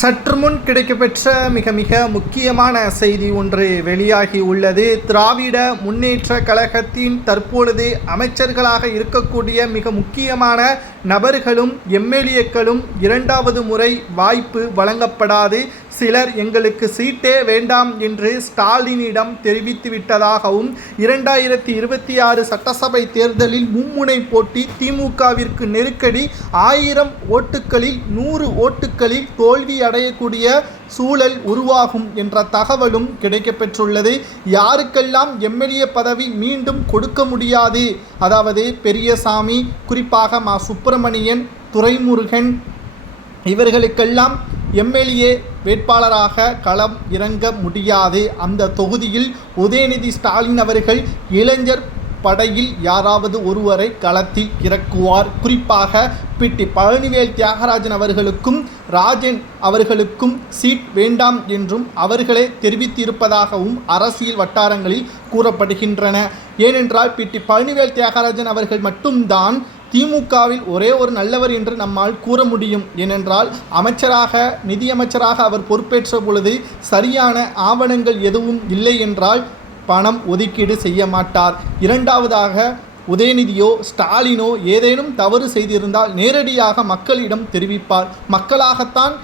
சற்று முன் கிடைக்கப்பெற்ற மிக மிக முக்கியமான செய்தி ஒன்று வெளியாகி உள்ளது. திராவிட முன்னேற்ற கழகத்தின் தற்பொழுது அமைச்சர்களாக இருக்கக்கூடிய மிக முக்கியமான நபர்களும் எம்எல்ஏக்களும் இரண்டாவது முறை வாய்ப்பு வழங்கப்படாது, சிலர் எங்களுக்கு சீட்டே வேண்டாம் என்று ஸ்டாலினிடம் தெரிவித்துவிட்டதாகவும் 2026 சட்டசபை தேர்தலில் மும்முனை போட்டி திமுகவிற்கு நெருக்கடி, 1000 ஓட்டுகளில் 100 ஓட்டுகளில் தோல்வி அடையக்கூடிய சூழல் உருவாகும் என்ற தகவலும் கிடைக்கப்பெற்றுள்ளது. யாருக்கெல்லாம் எம்எல்ஏ பதவி மீண்டும் கொடுக்க முடியாது, அதாவது பெரியசாமி, குறிப்பாக மா சுப்பிரமணியன், துரைமுருகன் இவர்களுக்கெல்லாம் எம்எல்ஏ வேட்பாளராக களம் இறங்க முடியாது. அந்த தொகுதியில் உதயநிதி ஸ்டாலின் அவர்கள் இளைஞர் படையில் யாராவது ஒருவரை களத்தில் இறக்குவார். குறிப்பாக பிட்டி பழனிவேல் தியாகராஜன் அவர்களுக்கும் ராஜன் அவர்களுக்கும் சீட் வேண்டாம் என்றும் அவர்களே தெரிவித்திருப்பதாகவும் அரசியல் வட்டாரங்களில் கூறப்படுகின்றன. ஏனென்றால் பிட்டி பழனிவேல் தியாகராஜன் அவர்கள் மட்டும்தான் திமுகவில் ஒரே ஒரு நல்லவர் என்று நம்மால் கூற முடியும். ஏனென்றால் அமைச்சராக, நிதியமைச்சராக அவர் பொறுப்பேற்ற பொழுது சரியான ஆவணங்கள் எதுவும் இல்லை என்றால் பணம் ஒதுக்கீடு செய்ய மாட்டார். இரண்டாவதாக உதயநிதியோ ஸ்டாலினோ ஏதேனும் தவறு செய்திருந்தால் நேரடியாக மக்களிடம் தெரிவிப்பார். மக்களாகத்தான்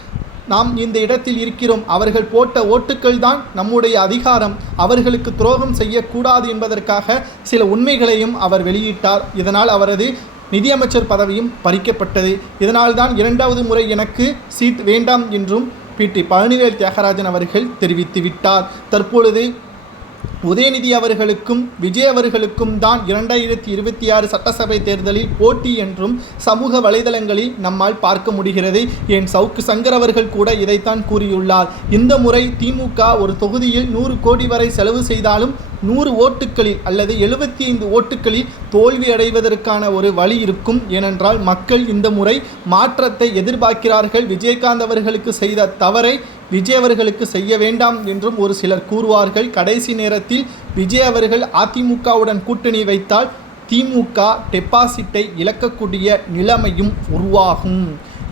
நாம் இந்த இடத்தில் இருக்கிறோம், அவர்கள் போட்ட ஓட்டுக்கள் தான் நம்முடைய அதிகாரம், அவர்களுக்கு துரோகம் செய்யக்கூடாது என்பதற்காக சில உண்மைகளையும் அவர் வெளியிட்டார். இதனால் அவரது நிதியமைச்சர் பதவியும் பறிக்கப்பட்டது. இதனால்தான் இரண்டாவது முறை எனக்கு சீட் வேண்டாம் என்றும் பிடி பழனிவேல் தியாகராஜன் அவர்கள் தெரிவித்துவிட்டார். தற்பொழுது உதயநிதி அவர்களுக்கும் விஜய் அவர்களுக்கும் தான் 2026 சட்டசபை தேர்தலில் போட்டி என்றும் சமூக வலைதளங்களில் நம்மால் பார்க்க முடிகிறது. ஏன் சவுக்கு சங்கர் அவர்கள் கூட இதைத்தான் கூறியுள்ளார். இந்த முறை திமுக ஒரு தொகுதியில் 100 கோடி வரை செலவு செய்தாலும் 100 ஓட்டுகளில் அல்லது 75 ஓட்டுகளில் தோல்வி அடைவதற்கான ஒரு வழி இருக்கும். ஏனென்றால் மக்கள் இந்த முறை மாற்றத்தை எதிர்பார்க்கிறார்கள். விஜயகாந்த் அவர்களுக்கு செய்த தவறை விஜய் அவர்களுக்கு செய்ய வேண்டாம் என்றும் ஒரு சிலர் கூறுவார்கள். கடைசி நேரத்தில் விஜய் அவர்கள் அதிமுகவுடன் கூட்டணி வைத்தால் திமுக டெபாசிட்டை இழக்கக்கூடிய நிலைமையும் உருவாகும்.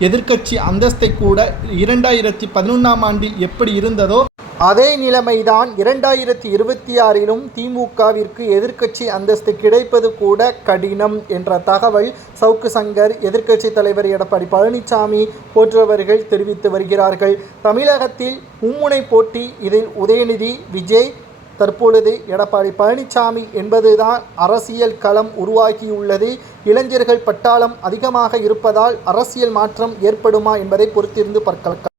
எதிர்க்கட்சி அந்தஸ்தை கூட 2011ஆம் ஆண்டில் எப்படி இருந்ததோ அதே நிலைமைதான் 2026லும் திமுகவிற்கு எதிர்க்கட்சி அந்தஸ்து கிடைப்பது கூட கடினம் என்ற தகவல் சவுக்கு சங்கர், எதிர்க்கட்சி தலைவர் எடப்பாடி பழனிசாமி போன்றவர்கள் தெரிவித்து வருகிறார்கள். தமிழகத்தில் மும்முனை போட்டி, இதில் உதயநிதி, விஜய், தற்பொழுது எடப்பாடி பழனிசாமி என்பதுதான் அரசியல் களம் உருவாகியுள்ளது. இளைஞர்கள் பட்டாளம் அதிகமாக இருப்பதால் அரசியல் மாற்றம் ஏற்படுமா என்பதை பொறுத்திருந்து பார்க்கலாம்.